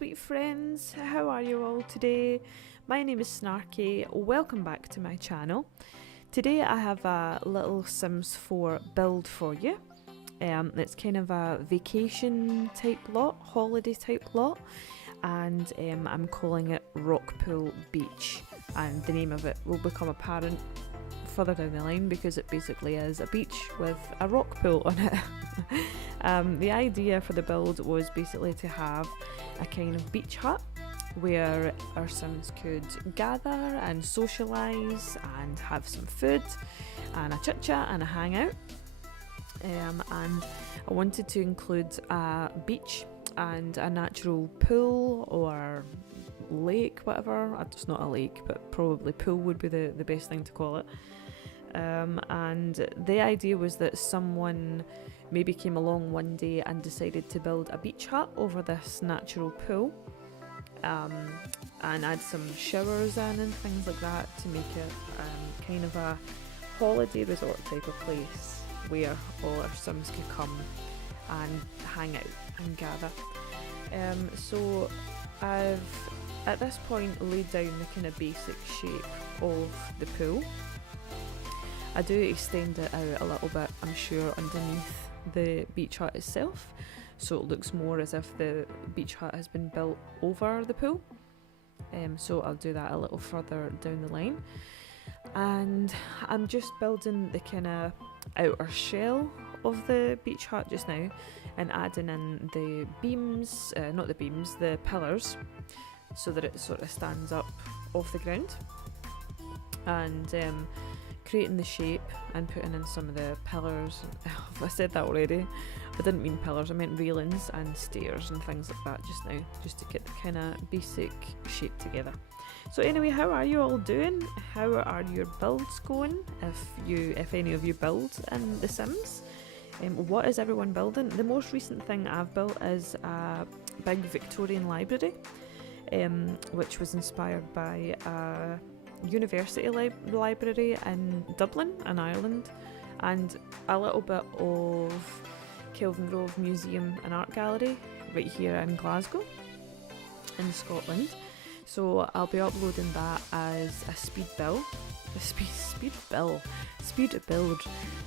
sweet friends, how are you all today? My name is Snarky, welcome back to my channel. Today I have a little Sims 4 build for you. It's kind of a vacation type lot, holiday type lot, and I'm calling it Rockpool Beach, and the name of it will become apparent further down the line because it basically is a beach with a rock pool on it. The idea for the build was basically to have a kind of beach hut where our Sims could gather and socialise and have some food and a chit chat and a hangout. And I wanted to include a beach and a natural pool or lake, whatever. It's not a lake, but probably pool would be the best thing to call it. And the idea was that someone maybe came along one day and decided to build a beach hut over this natural pool, and add some showers in and things like that to make it kind of a holiday resort type of place where all our Sims could come and hang out and gather. So I've at this point laid down the kind of basic shape of the pool. I do extend it out a little bit, I'm sure, underneath the beach hut itself, so it looks more as if the beach hut has been built over the pool. So I'll do that a little further down the line. And I'm just building the kind of outer shell of the beach hut just now and adding in the beams, not the beams, the pillars, so that it sort of stands up off the ground. And creating the shape and putting in some of the pillars. I said that already. I didn't mean pillars, I meant railings and stairs and things like that just now, just to get the kind of basic shape together. So anyway, how are you all doing? How are your builds going? If any of you build in The Sims, what is everyone building? The most recent thing I've built is a big Victorian library, which was inspired by a university library in Dublin in Ireland, and a little bit of Kelvingrove Museum and Art Gallery right here in Glasgow in Scotland. So I'll be uploading that as a speed build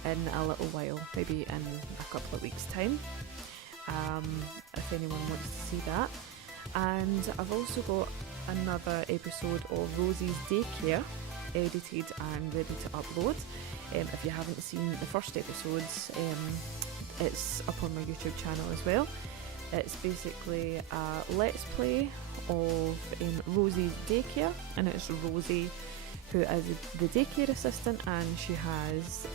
in a little while, maybe in a couple of weeks time, if anyone wants to see that. And I've also got another episode of Rosie's Daycare edited and ready to upload. If you haven't seen the first episodes, it's up on my YouTube channel as well. It's basically a let's play of Rosie's Daycare, and it's Rosie who is the daycare assistant, and she has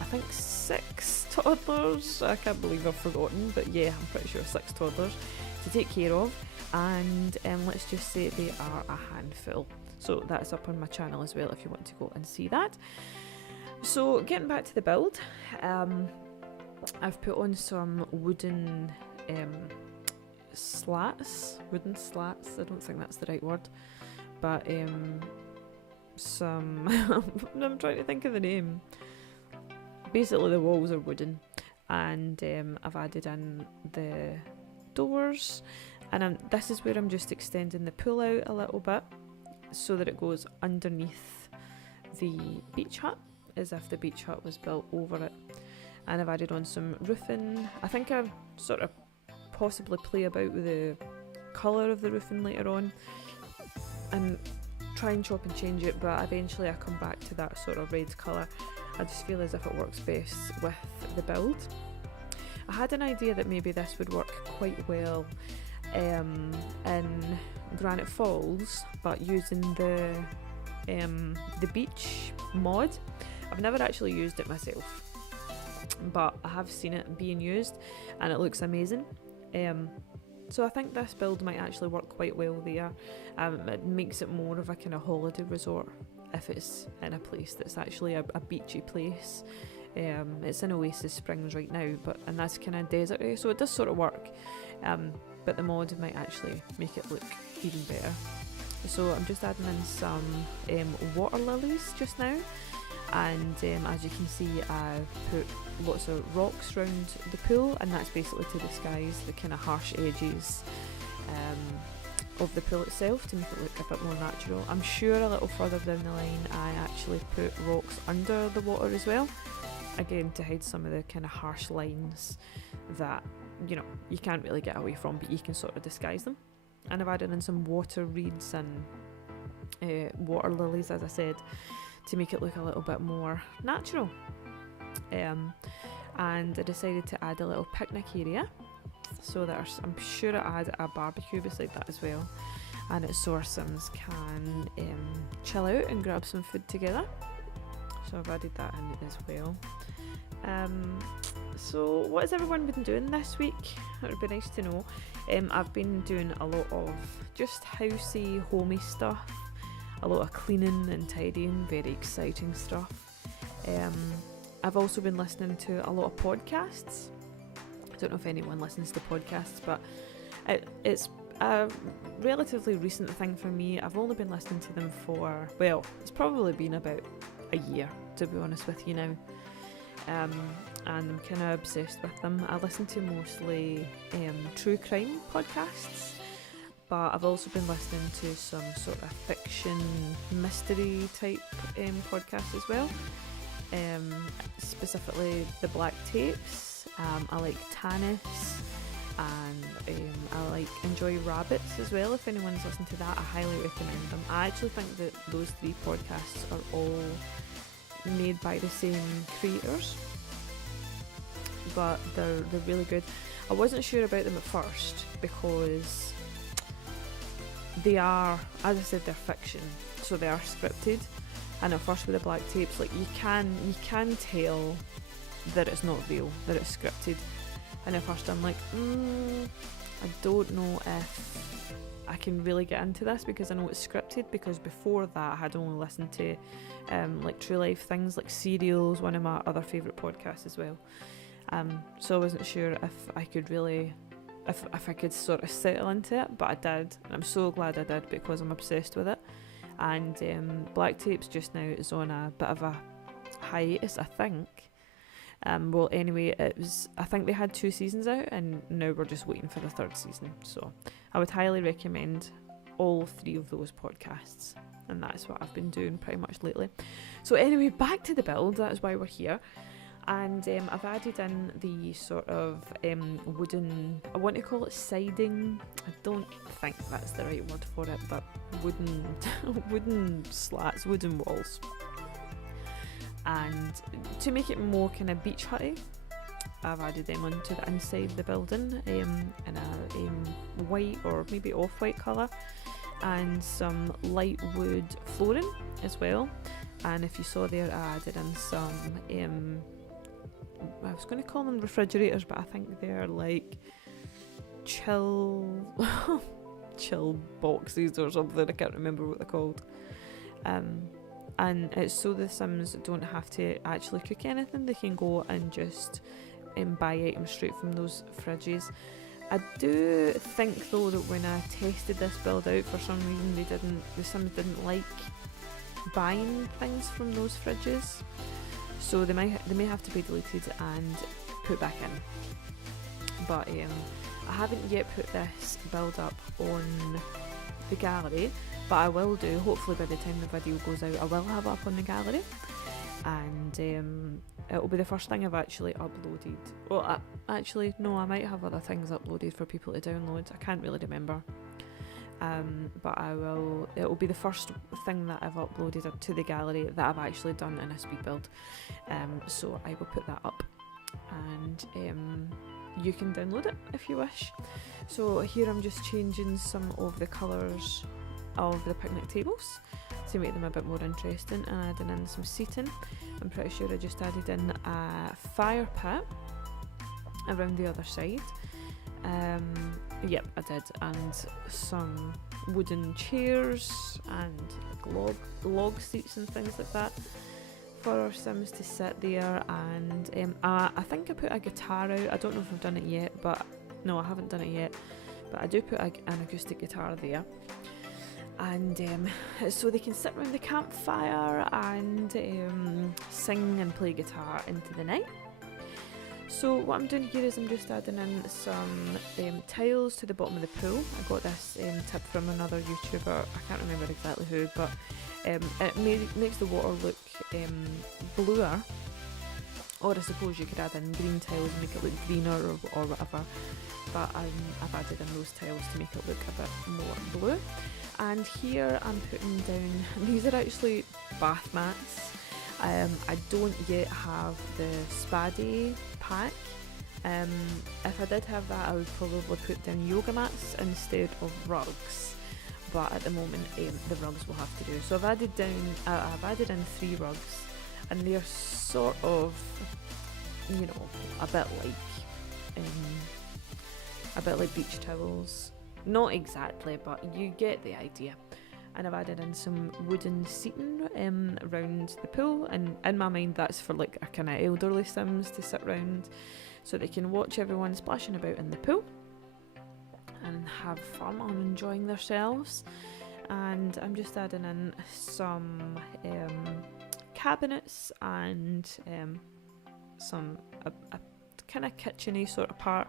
I think 6 toddlers. I can't believe I've forgotten, but yeah, I'm pretty sure 6 toddlers to take care of. And let's just say they are a handful. So that's up on my channel as well if you want to go and see that. So getting back to the build, I've put on some wooden slats, I don't think that's the right word, but some, I'm trying to think of the name. Basically the walls are wooden, and I've added in the doors. And this is where I'm just extending the pool out a little bit so that it goes underneath the beach hut, as if the beach hut was built over it. And I've added on some roofing. I think I'll sort of possibly play about with the colour of the roofing later on and try and chop and change it, but eventually I come back to that sort of red colour. I just feel as if it works best with the build. I had an idea that maybe this would work quite well in Granite Falls, but using the beach mod. I've never actually used it myself, but I have seen it being used and it looks amazing. So I think this build might actually work quite well there. It makes it more of a kind of holiday resort if it's in a place that's actually a beachy place. It's in Oasis Springs right now, and that's kind of deserty, so it does sort of work. But the mod might actually make it look even better. So I'm just adding in some water lilies just now, and as you can see, I've put lots of rocks around the pool, and that's basically to disguise the kind of harsh edges of the pool itself to make it look a bit more natural. I'm sure a little further down the line I actually put rocks under the water as well, again to hide some of the kind of harsh lines that you can't really get away from, but you can sort of disguise them. And I've added in some water reeds and water lilies, as I said, to make it look a little bit more natural. And I decided to add a little picnic area, so that I'm sure I add a barbecue beside that as well, and it's so our Sims can chill out and grab some food together. So I've added that in as well. So what has everyone been doing this week? It would be nice to know. I've been doing a lot of just housey, homey stuff, a lot of cleaning and tidying, very exciting stuff. I've also been listening to a lot of podcasts. I don't know if anyone listens to podcasts, but it's a relatively recent thing for me. I've only been listening to them for, well, it's probably been about a year, to be honest with you now. And I'm kind of obsessed with them. I listen to mostly true crime podcasts, but I've also been listening to some sort of fiction mystery type podcasts as well. Specifically the Black Tapes. I like Tanis, and I enjoy Rabbits as well. If anyone's listened to that, I highly recommend them. I actually think that those 3 podcasts are all made by the same creators, but they're really good. I wasn't sure about them at first because they are, as I said, they're fiction, so they are scripted. And at first with the Black Tapes, like you can tell that it's not real, that it's scripted. And at first I'm like, I don't know if I can really get into this because I know it's scripted, because before that I had only listened to like true life things like Serials, one of my other favourite podcasts as well. So I wasn't sure if I could really, if I could sort of settle into it, but I did, and I'm so glad I did because I'm obsessed with it. And Black Tapes just now is on a bit of a hiatus, I think. Well, anyway, I think they had 2 seasons out, and now we're just waiting for the 3rd season. So I would highly recommend all 3 of those podcasts, and that's what I've been doing pretty much lately. So anyway, back to the build. That is why we're here. And I've added in the sort of wooden, I want to call it siding. I don't think that's the right word for it, but wooden slats, wooden walls. And to make it more kind of beach hutty, I've added them onto the inside of the building in a white or maybe off-white colour, and some light wood flooring as well. And if you saw there, I added in some I was going to call them refrigerators, but I think they're like chill boxes or something. I can't remember what they're called. And it's so the Sims don't have to actually cook anything. They can go and just buy items straight from those fridges. I do think though that when I tested this build out, for some reason the Sims didn't like buying things from those fridges. So they may have to be deleted and put back in. But I haven't yet put this build up on the gallery, but I will do. Hopefully by the time the video goes out, I will have it up on the gallery, and it will be the first thing I've actually uploaded. Well, actually no, I might have other things uploaded for people to download. I can't really remember. But it will be the first thing that I've uploaded to the gallery that I've actually done in a speed build. So I will put that up, and you can download it if you wish. So here I'm just changing some of the colours of the picnic tables to make them a bit more interesting, and adding in some seating. I'm pretty sure I just added in a fire pit around the other side. Yep, I did, and some wooden chairs and log seats and things like that for our Sims to sit there. And I think I put a guitar out. I don't know if I've done it yet, but no, I haven't done it yet, but I do put an acoustic guitar there, and so they can sit around the campfire and sing and play guitar into the night. So what I'm doing here is I'm just adding in some tiles to the bottom of the pool. I got this tip from another YouTuber, I can't remember exactly who, but it makes the water look bluer. Or I suppose you could add in green tiles and make it look greener or whatever. But I've added in those tiles to make it look a bit more blue. And here I'm putting down, these are actually bath mats. I don't yet have the Spade pack. If I did have that, I would probably put down yoga mats instead of rugs. But at the moment, the rugs will have to do. So I've added in 3 rugs, and they're sort of, you know, a bit like beach towels. Not exactly, but you get the idea. And I've added in some wooden seating around the pool, and in my mind that's for like a kind of elderly Sims to sit round so they can watch everyone splashing about in the pool and have fun and enjoying themselves. And I'm just adding in some cabinets and some a kind of kitcheny sort of part,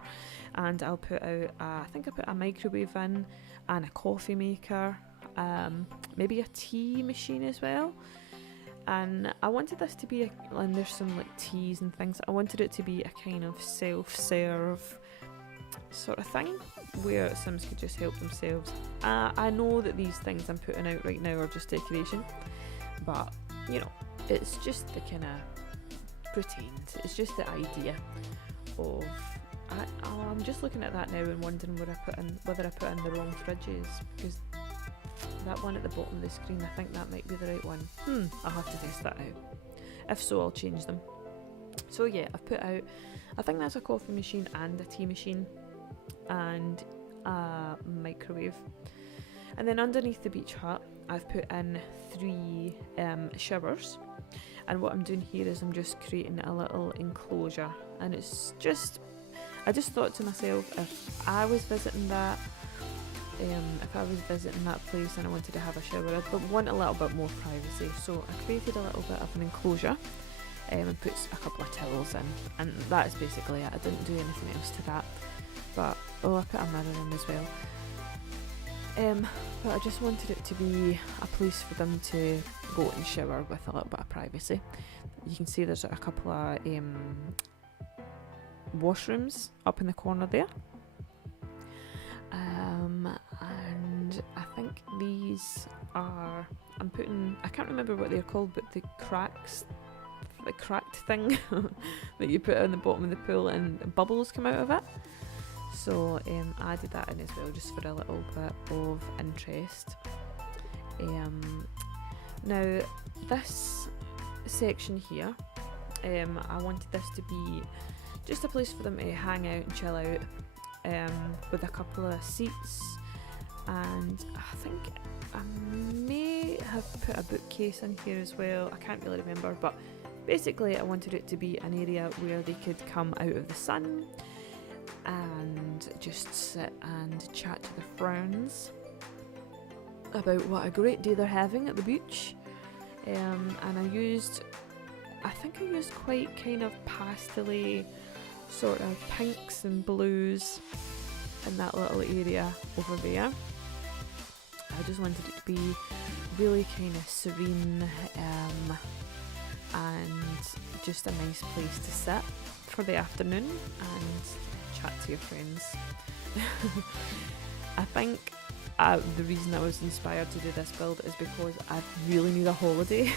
and I'll put out I think I put a microwave in and a coffee maker, maybe a tea machine as well. And I wanted this to be and there's some like teas and things. I wanted it to be a kind of self-serve sort of thing where Sims could just help themselves. I know that these things I'm putting out right now are just decoration, but you know, it's just the kind of pretend. It's just the idea of. I'm just looking at that now and wondering whether I put in the wrong fridges, because that one at the bottom of the screen, I think that might be the right one. I'll have to test that out. If so, I'll change them. So yeah, I've put out, I think that's a coffee machine and a tea machine and a microwave. And then underneath the beach hut, I've put in 3 showers. And what I'm doing here is I'm just creating a little enclosure, and it's just, I just thought to myself, if I was visiting that place and I wanted to have a shower, I'd want a little bit more privacy. So I created a little bit of an enclosure and put a couple of towels in, and that's basically it. I didn't do anything else to that. But I put a mirror in as well. But I just wanted it to be a place for them to go and shower with a little bit of privacy. You can see there's a couple of washrooms up in the corner there. And I think these are, I can't remember what they're called, but the cracked thing that you put in the bottom of the pool and bubbles come out of it. So I added that in as well, just for a little bit of interest. Now this section here, I wanted this to be just a place for them to hang out and chill out, with a couple of seats, and I think I may have put a bookcase in here as well. I can't really remember, but basically I wanted it to be an area where they could come out of the sun and just sit and chat to their friends about what a great day they're having at the beach. And I think I used quite kind of pastel-y sort of pinks and blues in that little area over there. I just wanted it to be really kind of serene, and just a nice place to sit for the afternoon and chat to your friends. I think the reason I was inspired to do this build is because I really need a holiday.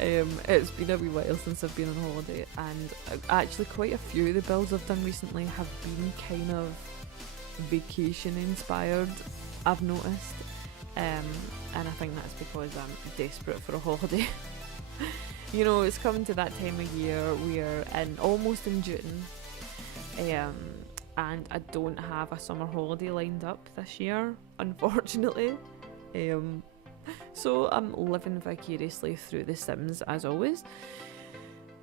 It's been a wee while since I've been on holiday, and actually quite a few of the builds I've done recently have been kind of vacation inspired, I've noticed, and I think that's because I'm desperate for a holiday. You know, it's coming to that time of year, we're almost in June, and I don't have a summer holiday lined up this year, unfortunately. So I'm living vicariously through The Sims as always.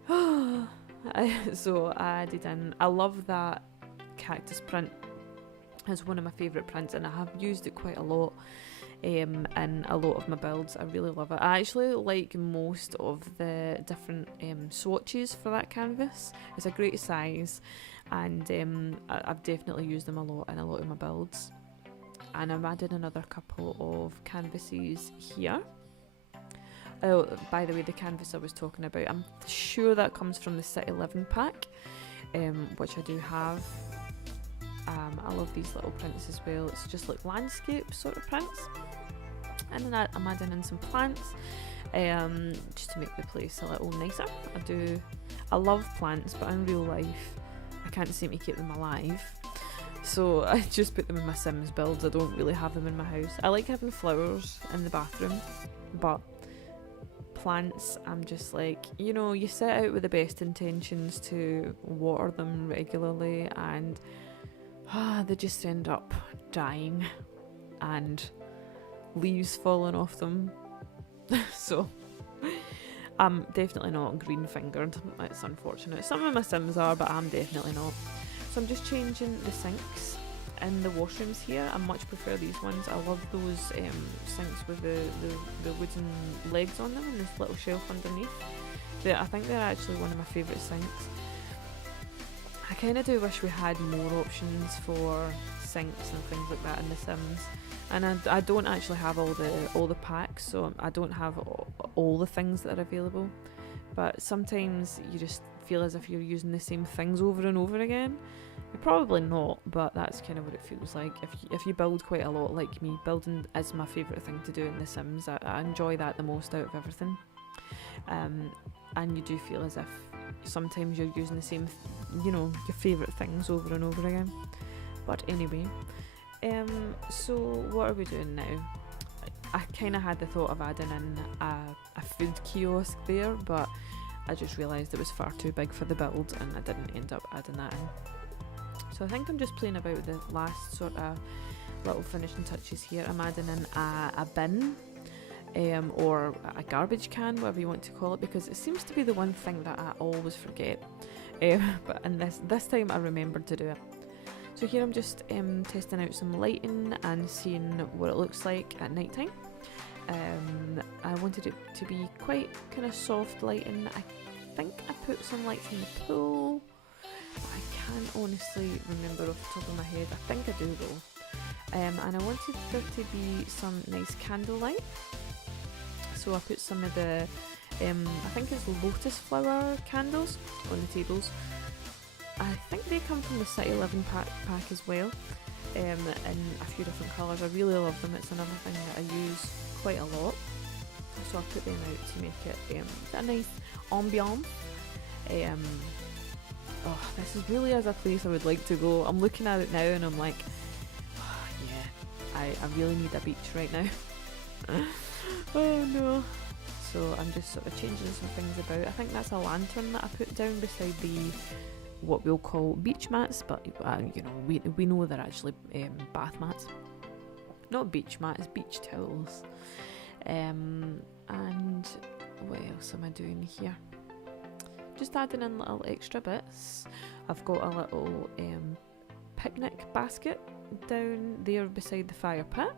So I added in, I love that cactus print. It's one of my favourite prints and I have used it quite a lot. in a lot of my builds. I really love it. I actually like most of the different swatches for that canvas. It's a great size, and I've definitely used them a lot in a lot of my builds. And I'm adding another couple of canvases here. Oh, by the way, the canvas I was talking about, I'm sure that comes from the City Living pack, which I do have. I love these little prints as well. It's just like landscape sort of prints. And then I'm adding in some plants, just to make the place a little nicer. I love plants, but in real life, I can't seem to keep them alive. So I just put them in my Sims builds. I don't really have them in my house. I like having flowers in the bathroom, but plants, I'm just like, you set out with the best intentions to water them regularly, and they just end up dying and leaves falling off them. So I'm definitely not green fingered. It's unfortunate. Some of my Sims are, but I'm definitely not. So I'm just changing the sinks in the washrooms here. I much prefer these ones. I love those sinks with the wooden legs on them and this little shelf underneath. I think they're actually one of my favourite sinks. I kind of do wish we had more options for sinks and things like that in The Sims. And I don't actually have all the packs, so I don't have all the things that are available. But sometimes you just feel as if you're using the same things over and over again. You're probably not, but that's kind of what it feels like. If you build quite a lot like me, building is my favourite thing to do in The Sims. I enjoy that the most out of everything. And you do feel as if sometimes you're using the same, your favourite things over and over again. But anyway, so what are we doing now? I kind of had the thought of adding in a food kiosk there, but I just realised it was far too big for the build and I didn't end up adding that in. So I think I'm just playing about with the last sort of little finishing touches here. I'm adding in a bin, or a garbage can, whatever you want to call it, because it seems to be the one thing that I always forget. But in this time I remembered to do it. So here I'm just testing out some lighting and seeing what it looks like at night time. I wanted it to be quite kind of soft lighting. I think I put some lights in the pool, but I can't honestly remember off the top of my head. I think I do though. And I wanted there to be some nice candlelight. So I put some of the, I think it's lotus flower candles on the tables. I think they come from the City Living pack as well, in a few different colours. I really love them. It's another thing that I use quite a lot. So I put them out to make it a nice ambiance. This is really as a place I would like to go. I'm looking at it now and I'm like, yeah, I really need a beach right now. Oh no. So I'm just sort of changing some things about. I think that's a lantern that I put down beside the what we'll call beach mats, but we know they're actually bath mats, not beach mats, beach towels. And what else am I doing here? Just adding in little extra bits. I've got a little picnic basket down there beside the fire pit.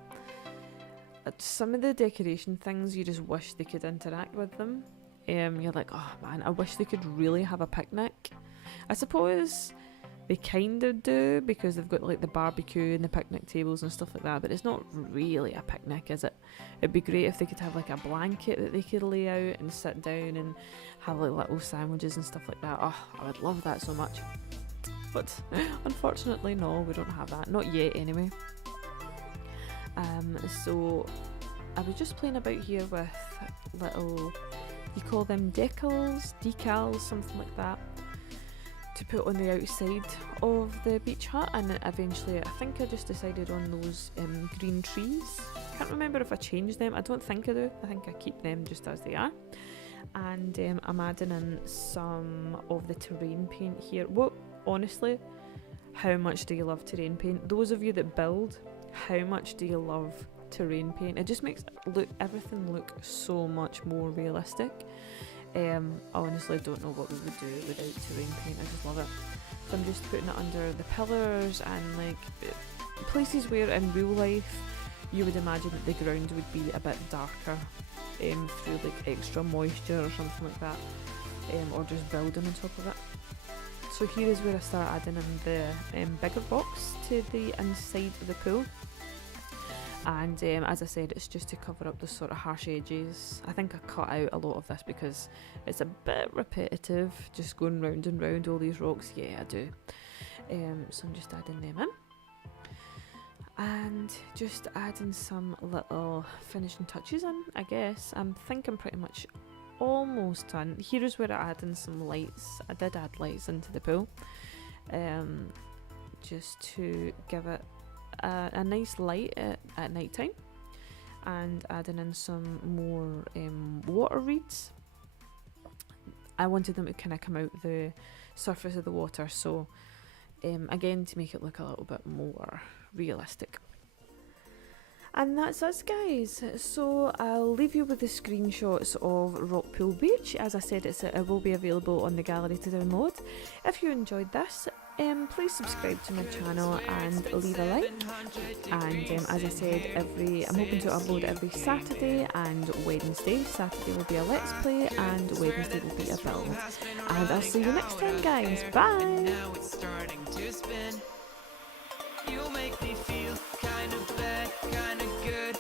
Some of the decoration things, you just wish they could interact with them. You're like, oh man, I wish they could really have a picnic. I suppose they kind of do, because they've got like the barbecue and the picnic tables and stuff like that, but it's not really a picnic, is it? It'd be great if they could have like a blanket that they could lay out and sit down and have like little sandwiches and stuff like that. Oh, I would love that so much. But unfortunately, no, we don't have that. Not yet, anyway. So I was just playing about here with little, you call them decals, something like that, to put on the outside of the beach hut, and eventually I think I just decided on those green trees. Can't remember if I changed them. I don't think I do. I think I keep them just as they are. And I'm adding in some of the terrain paint here. Honestly, how much do you love terrain paint? Those of you that build, how much do you love terrain paint? It just makes everything look so much more realistic. I honestly don't know what we would do without terrain paint. I just love it. So I'm just putting it under the pillars and like places where in real life you would imagine that the ground would be a bit darker through like extra moisture or something like that, or just building on top of it. So here is where I start adding in the bigger rocks to the inside of the pool. And as I said, it's just to cover up the sort of harsh edges. I think I cut out a lot of this because it's a bit repetitive, just going round and round all these rocks. Yeah, I do. So I'm just adding them in. And just adding some little finishing touches in, I guess. I think I'm pretty much almost done. Here's where I add in some lights. I did add lights into the pool, just to give it a nice light at night time, and adding in some more water reeds. I wanted them to kind of come out the surface of the water, so again, to make it look a little bit more realistic. And that's us, guys. So I'll leave you with the screenshots of Rockpool Beach. As I said, it will be available on the gallery to download. If you enjoyed this, please subscribe to my channel and leave a like. And as I said, I'm hoping to upload every Saturday and Wednesday. Saturday will be a Let's Play and Wednesday will be a build. And I'll see you next time, guys. Bye! You make me feel kind of bad, kind of good.